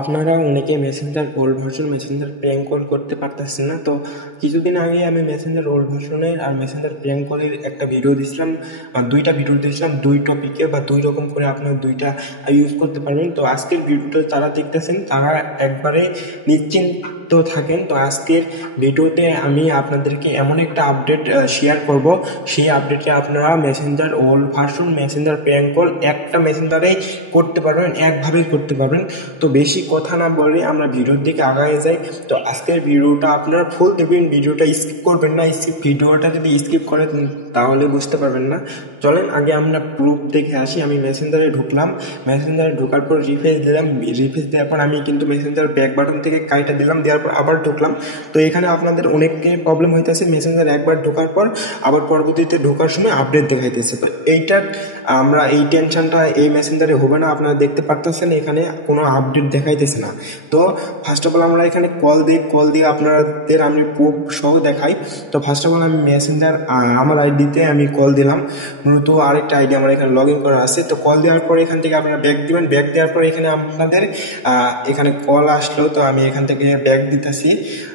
আপনারা অনেকে Messenger old version Messenger prank call করতে পারতেছেন না। তো কিছুদিন আগে আমি মেসেঞ্জার ওল্ড ভার্সনের আর মেসেঞ্জার প্র্যাঙ্ক কলের একটা ভিডিও দিয়েছিলাম, দুইটা ভিডিও দিয়েছিলাম, দুই টপিকে বা দুই রকম করে আপনারা দুইটা ইউজ করতে পারবেন। তো আজকের ভিডিওটা যারা দেখতেছেন তারা একবারে নিশ্চিন্ত থাকেন। তো আজকের ভিডিওতে আমি আপনাদেরকে এমন একটা আপডেট শেয়ার করব, সেই আপডেটে আপনারা Messenger old version Messenger prank call একটা মেসেঞ্জারেই করতে পারবেন, একভাবেই করতে পারবেন। তো বেশি কথা না বলে আমরা ভিডিওর দিকে আগায় যাই। তো আজকের ভিডিওটা আপনারা ফুল দেখবেন, ভিডিওটা স্কিপ করবেন না। ভিডিওটা যদি স্কিপ করেন তাহলে বুঝতে পারবেন না। চলেন আগে আমরা প্রুফ দেখে আসি। আমি মেসেঞ্জারে ঢুকলাম, মেসেঞ্জারে ঢোকার পর রিফ্রেশ দিলাম, রিফ্রেশ দেওয়ার পর আমি কিন্তু মেসেঞ্জার ব্যাক বাটন থেকে কাইটা দিলাম, দেওয়ার পর আবার ঢুকলাম। তো এখানে আপনাদের অনেককে প্রবলেম হইতেছে, মেসেঞ্জার একবার ঢোকার পর আবার পরবর্তীতে ঢোকার সময় আপডেট দেখাইতেছে। তো এইটার আমরা এই টেনশনটা এই মেসেঞ্জারে হবে না। আপনারা দেখতে পারতেছেন এখানে কোনো আপডেট দেখাইতেছে না। তো ফার্স্ট অফ অল আমরা এখানে কল দিয়ে আপনাদের আমি প্রুফ সহ দেখাই। তো ফার্স্ট অফ অল আমি মেসেঞ্জার আমার আইডিতে আমি কল দিলাম, মূলত আরেকটা আইডি আমার এখানে লগ ইন করা আছে। তো কল দেওয়ার পর এখান থেকে আপনারা ব্যাক দিবেন, ব্যাক দেওয়ার পর এখানে আপনাদের এখানে কল আসলো। তো আমি এখান থেকে ব্যাক দিতেছি।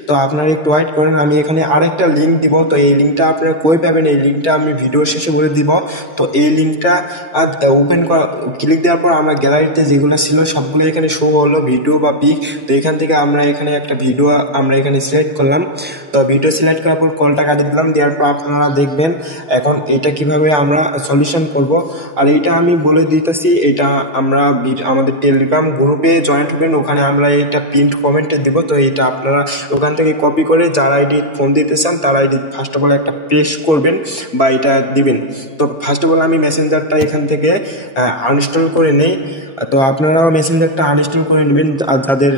তো আপনারা একটু ওয়েট করেন, আমি এখানে আরেকটা লিঙ্ক দিব। তো এই লিঙ্কটা আপনারা কই পাবেন, এই লিঙ্কটা আমি ভিডিও শেষে বলে দিব। তো এই লিঙ্কটা ওপেন করা ক্লিক দেওয়ার পর আমার গ্যালারিতে যেগুলো ছিল সবগুলো এখানে শো হলো, ভিডিও বা পিক। তো এখান থেকে আমরা এখানে একটা ভিডিও আমরা এখানে সিলেক্ট করলাম। তো ভিডিও সিলেক্ট করার পর কলটা কাটিয়ে দিলাম, দেওয়ার পর আপনারা দেখবেন এখন এটা কিভাবে আমরা সলিউশন করব। আর এটা আমি বলে দিতেছি, এটা আমরা আমাদের টেলিগ্রাম গ্রুপে জয়েন্ট হবেন, ওখানে আমরা এটা প্রিন্ট কমেন্টে দেব। তো এটা আপনারা ওখান থেকে কপি করে যারা আইডি ফোন দিতে চান তারা আইডি ফার্স্ট অফ অল একটা পেস্ট করবেন বা এটা দিবেন। তো ফার্স্ট অফ অল আমি মেসেঞ্জারটা এখান থেকে আনইনস্টল করে নেই। তো আপনারাও মেসেঞ্জারটা আনইনস্টল করে নেবেন যাদের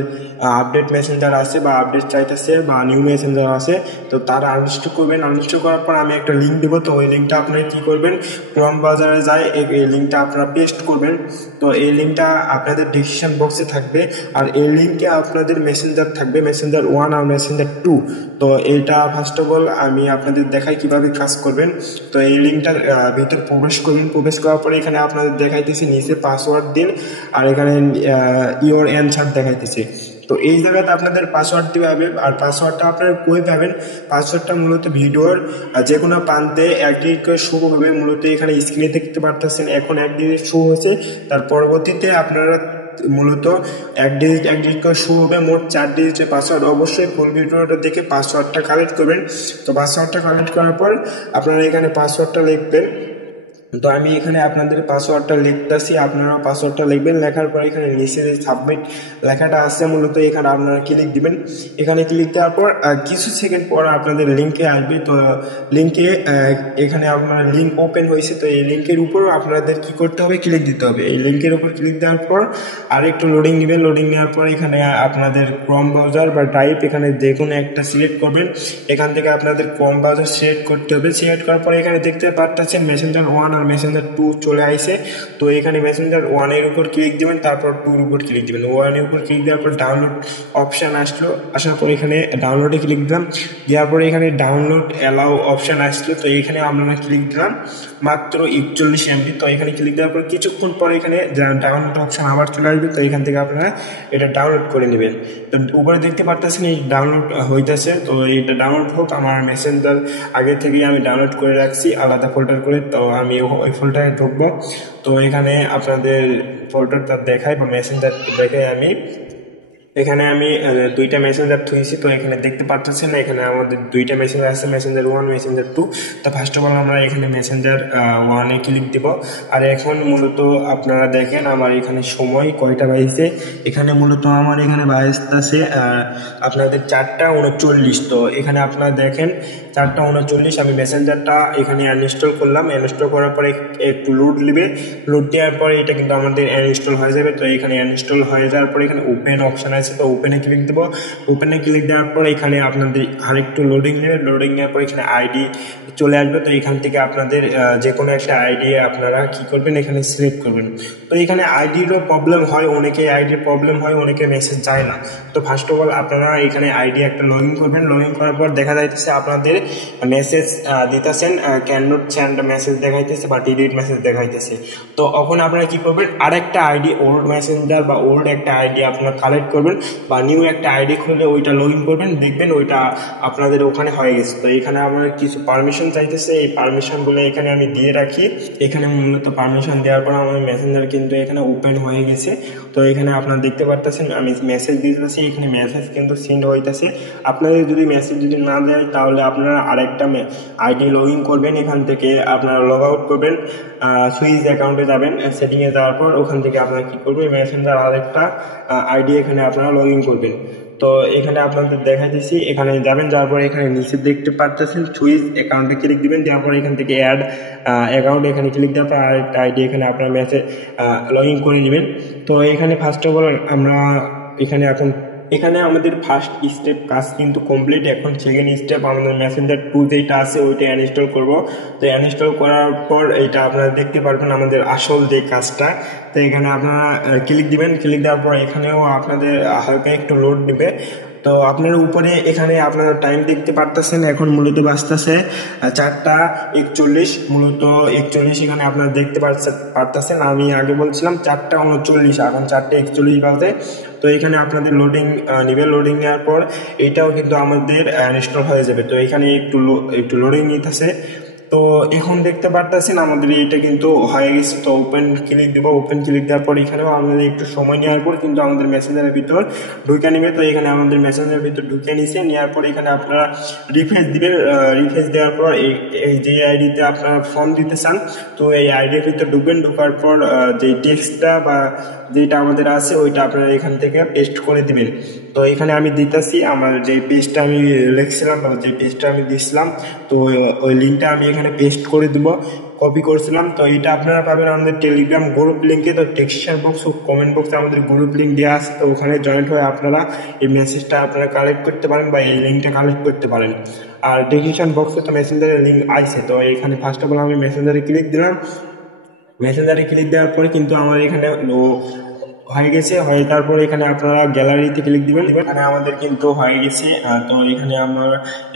আপডেট মেসেঞ্জার আছে বা আপডেট চাইতেছে বা নিউ মেসেঞ্জার আছে। তো তারা আনইনস্টল করবেন। আনইনস্টল করার পর আমি একটা লিঙ্ক দেবো। তো ওই লিঙ্কটা আপনারা কী করবেন, ক্রোম ব্রাউজারে যায় এই লিঙ্কটা আপনারা পেস্ট করবেন। তো এই লিঙ্কটা আপনাদের ডিসক্রিপশন বক্সে থাকবে। আর এই লিঙ্কে আপনাদের মেসেঞ্জার থাকবে, মেসেঞ্জার 1 আর মেসেঞ্জার 2। তো এইটা ফার্স্ট অফ অল আমি আপনাদের দেখাই কিভাবে কাজ করবেন। তো এই লিঙ্কটার ভিতর প্রবেশ করবেন, প্রবেশ করার পরে এখানে আপনাদের দেখাইতেছি নিচে পাসওয়ার্ড দিন, আর এখানে ইওর অ্যানসার দেখাইতেছে। তো এই জায়গাতে আপনাদের পাসওয়ার্ড দিতে হবে। আর পাসওয়ার্ডটা আপনারা কই পাবেন, পাসওয়ার্ডটা মূলত ভিডিওর যে কোনো প্রান্তে এক ডিজিট করে শো হবে। মূলত এখানে স্ক্রিনে দেখতে পারতেছেন এখন এক ডিজিট শো হয়েছে, তার পরবর্তীতে আপনারা মূলত এক ডিজিট করে শো হবে, মোট 4 ডিজিটের পাসওয়ার্ড। অবশ্যই ফুল ভিডিওটা দেখে পাসওয়ার্ডটা কালেক্ট করবেন। তো পাসওয়ার্ডটা কালেক্ট করার পর আপনারা এখানে পাসওয়ার্ডটা লিখবেন। তো আমি এখানে আপনাদের পাসওয়ার্ডটা লিখতেছি, আপনারা পাসওয়ার্ডটা লিখবেন। লেখার পর এখানে নিচে যে সাবমিট লেখাটা আছে মূলত এখানে আপনারা ক্লিক দিবেন। এখানে ক্লিক দেওয়ার পর কিছু সেকেন্ড পর আপনাদের লিঙ্কে আসবে। তো লিঙ্কে এখানে আপনার লিঙ্ক ওপেন হয়েছে। তো এই লিঙ্কের উপরও আপনাদের কি করতে হবে, ক্লিক দিতে হবে। এই লিঙ্কের উপর ক্লিক দেওয়ার পর আর একটু লোডিং নেবেন। লোডিং নেওয়ার পর এখানে আপনাদের ক্রোম ব্রাউজার বা টাইপ এখানে যে কোনো একটা সিলেক্ট করবেন। এখান থেকে আপনাদের ক্রোম ব্রাউজার সিলেক্ট করতে হবে। সিলেক্ট করার পর এখানে দেখতে পাচ্ছেন মেসেঞ্জার 1 আর মেসেঞ্জার 2 চলে আসে। তো এখানে মেসেঞ্জার 1 এর উপর ক্লিক দিবেন, তারপর 2 এর উপর ক্লিক দিবেন। 1 এর উপর ক্লিক দেওয়ার পর ডাউনলোড অপশন আসলো, আসার পর এখানে ডাউনলোডে ক্লিক দিলাম। দেওয়ার পরে এখানে ডাউনলোড অ্যালাউ অপশন আসলো। তো এখানে আমরা ক্লিক দিলাম, মাত্র 41 MB। তো এখানে ক্লিক দেওয়ার পর কিছুক্ষণ পর এখানে ডাউনলোড অপশন আবার চলে আসবে। তো এখান থেকে আপনারা এটা ডাউনলোড করে নেবেন। তো উপরে দেখতে পারতেছেন এই ডাউনলোড হইতেছে। তো এটা ডাউনলোড হোক, আমার মেসেঞ্জার আগে থেকেই আমি ডাউনলোড করে রাখছি আলাদা ফোল্ডার করে। তো আমি ওই ফোল্ডারে ঢুকবো। তো এখানে আপনাদের ফোল্ডারটা দেখাই বা মেসেঞ্জার দেখাই। আমি এখানে আমি দুইটা মেসেঞ্জার থুইছি। তো এখানে দেখতে পাচ্ছেন না, এখানে আমাদের দুইটা মেসেঞ্জার আছে, মেসেঞ্জার 1 মেসেঞ্জার 2। তো ফার্স্ট অফ অল আমরা এখানে মেসেঞ্জার 1 এ ক্লিক দিব। আর এখন মূলত আপনারা দেখেন আমার এখানে সময় কয়টা বাজছে। এখানে মূলত আমার এখানে বাজতেছে আপনাদের 4টা 39। তো এখানে আপনারা দেখেন 4টা 39। আমি মেসেঞ্জারটা এখানে আনইনস্টল করলাম। ইনস্টল করার পরে একটু লোড নেবে, লোড দেওয়ার পরে এটা কিন্তু আমাদের ইনস্টল হয়ে যাবে। তো এখানে ইনস্টল হয়ে যাওয়ার পরে এখানে ওপেন অপশন আছে। তো ওপেনে ক্লিক দেবো। ওপেনে ক্লিক দেওয়ার পর এখানে আপনাদের আরেকটু লোডিং নেবে। লোডিং নেওয়ার পর এখানে আইডি চলে আসবে। তো এখান থেকে আপনাদের যে কোনো একটা আইডি আপনারা কি করবেন, এখানে সিলেক্ট করবেন। তো এখানে আইডিরও প্রবলেম হয়, অনেকে আইডির প্রবলেম হয়, অনেকে মেসেজ যায় না। তো ফার্স্ট অফ অল আপনারা এখানে আইডি একটা লগ ইন করবেন। লগ ইন করার পর দেখা যাইতেছে আপনাদের মেসেজ দিতেছেন ক্যান নট সেন্ড মেসেজ দেখাইতেছে বা ডিলিট মেসেজ দেখাইতেছে। তো এখন আপনারা কি করবেন, আরেকটা আইডি ওল্ড মেসেঞ্জার বা ওল্ড একটা আইডি আপনারা কালেক্ট করবেন বা নিউ একটা আইডি খুলে ওইটা লগ ইন করবেন, দেখবেন ওইটা আপনাদের ওখানে হয়ে গেছে। তো এখানে আমার কিছু পারমিশন চাইতেছে, এই পারমিশনগুলো এখানে আমি দিয়ে রাখি। এখানে মূলত পারমিশন দেওয়ার পর আমার মেসেঞ্জার কিন্তু এখানে ওপেন হয়ে গেছে। তো এখানে আপনারা দেখতে পারতেছেন আমি মেসেজ দিতেছি, এখানে মেসেজ কিন্তু সেন্ড হইতেছে। আপনাদের যদি মেসেজ যদি না দেয় তাহলে আপনারা আরেকটা আইডি লগ ইন করবেন, এখান থেকে আপনারা লগ আউট করবেন, সুইচ অ্যাকাউন্টে যাবেন, সেটিংয়ে যাওয়ার পর ওখান থেকে আপনারা কী করবেন, মেসেঞ্জার আরেকটা আইডি এখানে আপনারা লগ ইন করবেন। তো এখানে আপনাদের দেখাই দিচ্ছি, এখানে যাবেন, যাওয়ার পর এখানে নিচে দেখতে পাচ্ছেন সুইচ অ্যাকাউন্টে ক্লিক দিবেন, দেওয়ার পর এখান থেকে অ্যাড অ্যাকাউন্ট এখানে ক্লিক দেওয়ার পর আরেকটা আইডি এখানে আপনার মেসেজ লগ ইন করে নেবেন। তো এখানে ফার্স্ট অফ অল আমরা এখানে আমাদের ফার্স্ট স্টেপ কাজ কিন্তু কমপ্লিট। এখন সেকেন্ড স্টেপ আমাদের মেসেঞ্জার 2 যেটা আছে ওইটা ইনস্টল করব। তো ইনস্টল করার পর এটা আপনারা দেখতে পারবেন আমাদের আসল যে কাজটা। তো এখানে আপনারা ক্লিক দিবেন, ক্লিক দেওয়ার পর এখানেও আপনাদের হালকা একটু লোড নেবে। তো আপনার উপরে এখানে আপনারা টাইম দেখতে পারতেছেন, এখন মূলত বাজতেছে 4:41, মূলত 41 এখানে আপনারা দেখতে পারতেছেন। আমি আগে বলছিলাম 4:39, এখন 4:41 বাজে। তো এখানে আপনাদের লোডিং নেবে, লোডিং নেওয়ার পর এটাও কিন্তু আমাদের ইনস্টল হয়ে যাবে। তো এখানে একটু লোডিং নিতেছে। তো এখন দেখতে পারতেছেন আমাদের এটা কিন্তু হয়ে গেছে। তো ওপেন ক্লিক দেবো, ওপেন ক্লিক দেওয়ার পর এখানেও আমাদের একটু সময় নেওয়ার পর কিন্তু আমাদের মেসেঞ্জারের ভিতর ঢুকে নেবে। তো এখানে আমাদের মেসেঞ্জারের ভিতর ঢুকে নিছে, নেওয়ার পর এখানে আপনারা রিফ্রেশ দিবেন। রিফ্রেশ দেওয়ার পর এই যে আইডিতে আপনারা ফর্ম দিতে চান, তো এই আইডির ভিতর ঢুকবেন, ঢোকার পর যে টেক্সটটা বা যেটা আমাদের আছে ওইটা আপনারা এখান থেকে পেস্ট করে দিবেন। তো এখানে আমি দিতেছি আমার যে পেজটা আমি লিখছিলাম বা যে পেজটা আমি দিছিলাম, তো ওই লিঙ্কটা আমি এখানে পেস্ট করে দিব, কপি করছিলাম। তো এটা আপনারা পাবেন আমাদের টেলিগ্রাম গ্রুপ লিঙ্কে। তো টেক্সচার বক্স ও কমেন্ট বক্সে আমাদের গ্রুপ লিঙ্ক দেওয়া আছে, তো ওখানে জয়েন্ট হয়ে আপনারা এই মেসেজটা আপনারা কালেক্ট করতে পারেন বা এই লিঙ্কটা কালেক্ট করতে পারেন। আর ডেসক্রিপশন বক্সে তো মেসেঞ্জারের লিঙ্ক আছে। তো এখানে ফার্স্ট অফ অল আমি মেসেঞ্জারে ক্লিক দিলাম, মেসেঞ্জারে ক্লিক দেওয়ার পরে কিন্তু আমার এখানে হয়ে গেছে। হয়ে তারপরে এখানে আপনারা গ্যালারিতে ক্লিক দিবেন, এখানে আমাদের কিন্তু হয়ে গেছে। তো এখানে আমার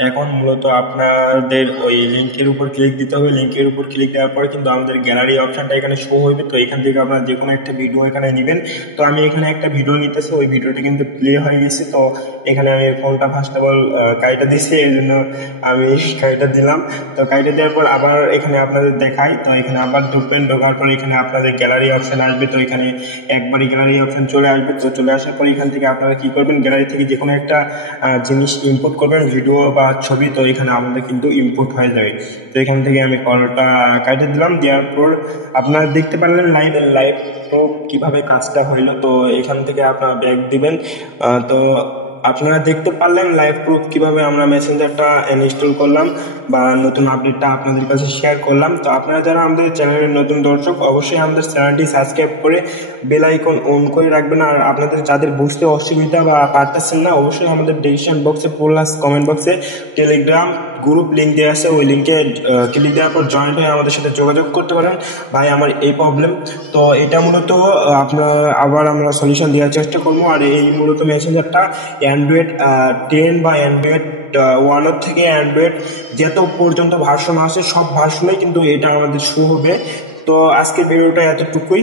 এখন মূলত আপনাদের ওই লিঙ্কের উপর ক্লিক দিতে হবে, লিঙ্কের উপর ক্লিক দেওয়ার পরে কিন্তু আমাদের গ্যালারি অপশনটা এখানে শো হইবে। তো এখান থেকে আপনারা যে কোনো একটা ভিডিও এখানে নেবেন। তো আমি এখানে একটা ভিডিও নিতেছি, ওই ভিডিওটা কিন্তু প্লে হয়ে গেছে। তো এখানে আমি ফোনটা ফার্স্ট অফ অল কাইটা দিচ্ছি, এই জন্য আমি কাইটা দিলাম। তো কাইটা দেওয়ার পর আবার এখানে আপনাদের দেখাই। তো এখানে আবার ঢুকবেন, ঢোকার পর এখানে আপনাদের গ্যালারি অপশন আসবে। তো এখানে একবারই গ্যালারি অপশন চলে আসবে। তো চলে আসার পর এখান থেকে আপনারা কি করবেন, গ্যালারি থেকে যে কোনো একটা জিনিস ইম্পোর্ট করবেন, ভিডিও বা ছবি। তো এখানে আমাদের কিন্তু ইম্পোর্ট হয়ে যাবে। তো এখান থেকে আমি কলটা কাটে দিলাম, দেওয়ার পর আপনারা দেখতে পারলেন লাইভ তো কিভাবে কাজটা হইলো। তো এখান থেকে আপনারা ব্যাক দিবেন। তো আপনারা দেখতে পারলেন লাইভ প্রুফ কিভাবে আমরা মেসেঞ্জারটা ইনস্টল করলাম বা নতুন আপডেটটা আপনাদের কাছে শেয়ার করলাম। তো আপনারা যারা আমাদের চ্যানেলের নতুন দর্শক, অবশ্যই আমাদের চ্যানেলটি সাবস্ক্রাইব করে বেল আইকন অন করে রাখবেন। আর আপনাদের যাদের বুঝতে অসুবিধা বা পারতেছেন না, অবশ্যই আমাদের ডেসক্রিপশন বক্সে প্লাস কমেন্ট বক্সে টেলিগ্রাম গ্রুপ লিঙ্ক দেওয়া আছে, ওই লিঙ্কে ক্লিক দেওয়ার পর জয়েন্ট হয়ে আমাদের সাথে যোগাযোগ করতে পারেন। ভাই আমার এই প্রবলেম, তো এটা মূলত আপনার আবার আমরা সলিউশন দেওয়ার চেষ্টা করবো। আর এই মূলত মেসেঞ্জারটা অ্যান্ড্রয়েড 10 বা অ্যান্ড্রয়েড 1 থেকে অ্যান্ড্রয়েড যত পর্যন্ত ভার্সন আছে সব ভার্সনেই কিন্তু এটা আমাদের শো হবে। তো আজকের ভিডিওটা এতটুকুই।